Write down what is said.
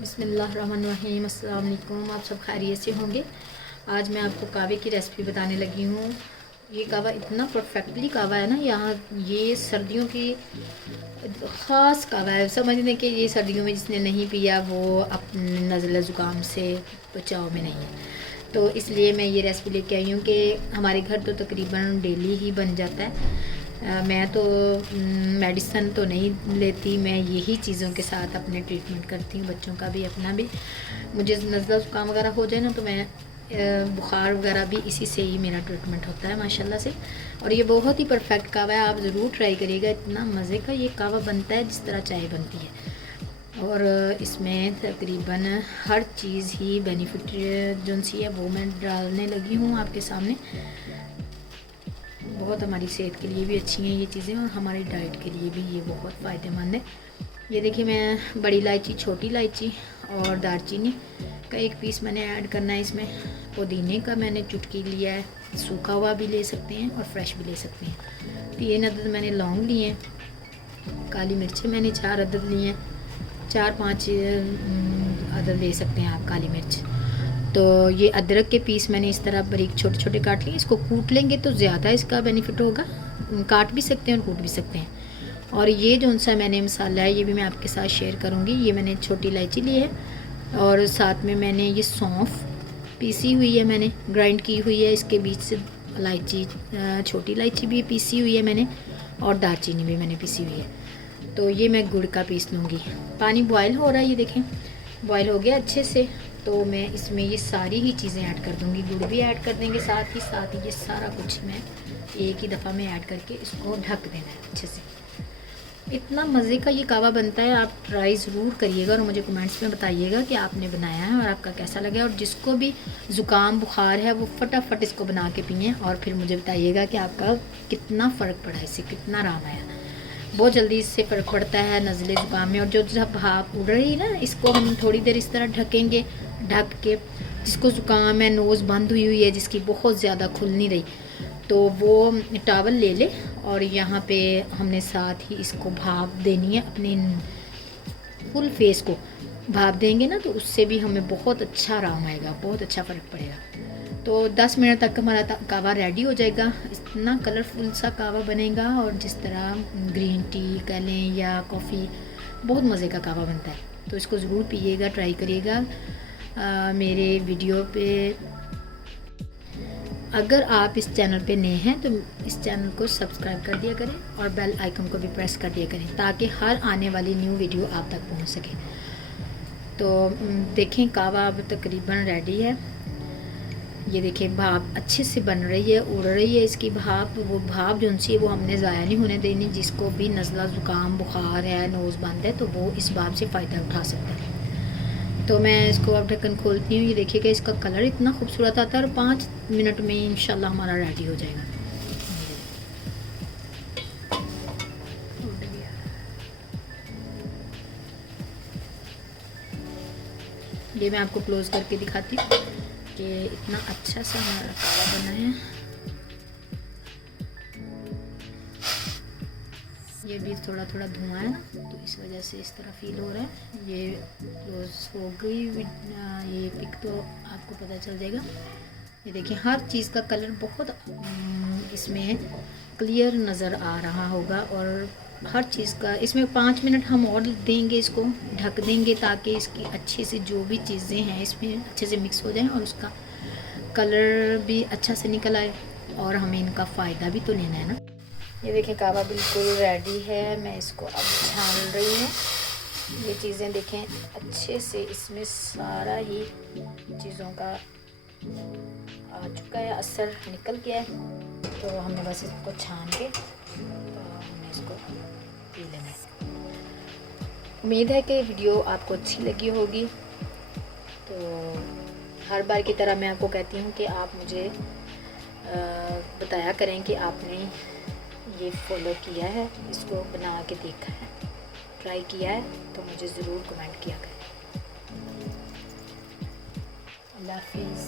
बिस्मिल्लाहिर्रहमानिर्रहीम। अस्सलाम वालेकुम। आप सब खैरियत से होंगे। आज मैं आपको कहवे की रेसिपी बताने लगी हूँ। ये कहवा इतना परफेक्टली कहवा है ना, यहाँ ये सर्दियों की ख़ास कहवा है। समझने के ये सर्दियों में जिसने नहीं पिया वो अपने नज़ला ज़ुकाम से बचाव में नहीं है। तो इसलिए मैं ये रेसिपी लेके आई हूँ कि हमारे घर तो तकरीबन डेली ही बन जाता है। मैं तो मेडिसन तो नहीं लेती, मैं यही चीज़ों के साथ अपने ट्रीटमेंट करती हूँ, बच्चों का भी अपना भी। मुझे नज़ला ज़ुकाम वगैरह हो जाए ना तो मैं बुखार वगैरह भी इसी से ही मेरा ट्रीटमेंट होता है माशाल्लाह से। और ये बहुत ही परफेक्ट कहवा है, आप ज़रूर ट्राई करिएगा। इतना मज़े का ये कहवा बनता है जिस तरह चाय बनती है। और इसमें तकरीबन हर चीज़ ही बेनिफिट जो सी है वो मैं डालने लगी हूँ आपके सामने। बहुत हमारी सेहत के लिए भी अच्छी हैं ये चीज़ें और हमारी डाइट के लिए भी ये बहुत फ़ायदेमंद है। ये देखिए, मैं बड़ी इलायची, छोटी इलायची और दालचीनी का एक पीस मैंने ऐड करना है इसमें। पुदीने का मैंने चुटकी लिया है, सूखा हुआ भी ले सकते हैं और फ्रेश भी ले सकते हैं। 3 अदद मैंने लौंग लिए हैं। काली मिर्चें मैंने 4 अदद लिए हैं, 4-5 अदद ले सकते हैं आप काली मिर्च। तो ये अदरक के पीस मैंने इस तरह बारीक छोटे छोटे काट लिए। इसको कूट लेंगे तो ज़्यादा इसका बेनिफिट होगा। काट भी सकते हैं और कूट भी सकते हैं। और ये जो सा मैंने मसाला है ये भी मैं आपके साथ शेयर करूँगी। ये मैंने छोटी इलायची ली है और साथ में मैंने ये सौंफ पीसी हुई है, मैंने ग्राइंड की हुई है। इसके बीच से इलायची, छोटी इलायची भी पीसी हुई है मैंने, और दालचीनी भी मैंने पीसी हुई है। तो ये मैं गुड़ का पीस लूँगी। पानी बॉयल हो रहा है, ये देखें बॉयल हो गया अच्छे से। तो मैं इसमें ये सारी ही चीज़ें ऐड कर दूँगी। गुड़ भी ऐड कर देंगे साथ ही ये सारा कुछ मैं एक ही दफ़ा में ऐड करके इसको ढक देना है अच्छे से। इतना मज़े का ये कहवा बनता है, आप ट्राई ज़रूर करिएगा और मुझे कमेंट्स में बताइएगा कि आपने बनाया है और आपका कैसा लगा। और जिसको भी ज़ुकाम बुखार है वो फटाफट इसको बना के पिएँ और फिर मुझे बताइएगा कि आपका कितना फ़र्क पड़ा, इससे कितना आराम आया। बहुत जल्दी इससे फ़र्क पड़ता है नज़ले ज़ुकाम में। और जो जब भाप उड़ रही है ना, इसको हम थोड़ी देर इस तरह ढकेंगे, ढक के जिसको ज़ुकाम है, नोज़ बंद हुई हुई है, जिसकी बहुत ज़्यादा खुल नहीं रही, तो वो टॉवल ले ले और यहाँ पे हमने साथ ही इसको भाप देनी है। अपने फुल फेस को भाप देंगे ना तो उससे भी हमें बहुत अच्छा आराम आएगा, बहुत अच्छा फ़र्क पड़ेगा। तो 10 मिनट तक हमारा कहवा रेडी हो जाएगा। इतना कलरफुल सा कहवा बनेगा और जिस तरह ग्रीन टी कह लें या कॉफ़ी, बहुत मज़े का कहवा बनता है। तो इसको ज़रूर पिएगा, ट्राई करिएगा। मेरे वीडियो पे अगर आप इस चैनल पे नए हैं तो इस चैनल को सब्सक्राइब कर दिया करें और बेल आइकन को भी प्रेस कर दिया करें ताकि हर आने वाली न्यू वीडियो आप तक पहुंच सके। तो देखें कहवा अब तकरीबन रेडी है। ये देखें भाप अच्छे से बन रही है, उड़ रही है इसकी भाप। वो भाप जो सी है वो हमने ज़ाया नहीं होने देनी। जिसको भी नज़ला ज़ुकाम बुखार है, नोज़ बंद है, तो वो इस भाप से फ़ायदा उठा सकता है। तो मैं इसको अब ढक्कन खोलती हूँ। ये देखिएगा इसका कलर इतना खूबसूरत आता है और 5 मिनट में इंशाल्लाह हमारा रेडी हो जाएगा। ये मैं आपको क्लोज करके दिखाती हूँ कि इतना अच्छा सा हमारा कहवा बना है। ये भी थोड़ा थोड़ा धुआं है ना, तो इस वजह से इस तरह फील हो रहा है। ये क्लोज हो गई, ये पिक तो आपको पता चल जाएगा। ये देखिए हर चीज़ का कलर बहुत इसमें क्लियर नज़र आ रहा होगा। और हर चीज़ का इसमें 5 मिनट हम और देंगे, इसको ढक देंगे ताकि इसकी अच्छे से जो भी चीज़ें हैं इसमें अच्छे से मिक्स हो जाएं और उसका कलर भी अच्छा से निकल आए और हमें इनका फ़ायदा भी तो लेना है ना। ये देखिए कहवा बिल्कुल रेडी है। मैं इसको अब छान रही हूँ। ये चीज़ें देखें अच्छे से इसमें सारा ही चीज़ों का आ चुका है, असर निकल गया है। तो हमने बस इसको छान के तो हमने इसको पी लेना है। उम्मीद है कि वीडियो आपको अच्छी लगी होगी। तो हर बार की तरह मैं आपको कहती हूँ कि आप मुझे बताया करें कि आपने ये फॉलो किया है, इसको बना के देखा है, ट्राई किया है, तो मुझे ज़रूर कमेंट किया करें। अल्लाह हाफिज़।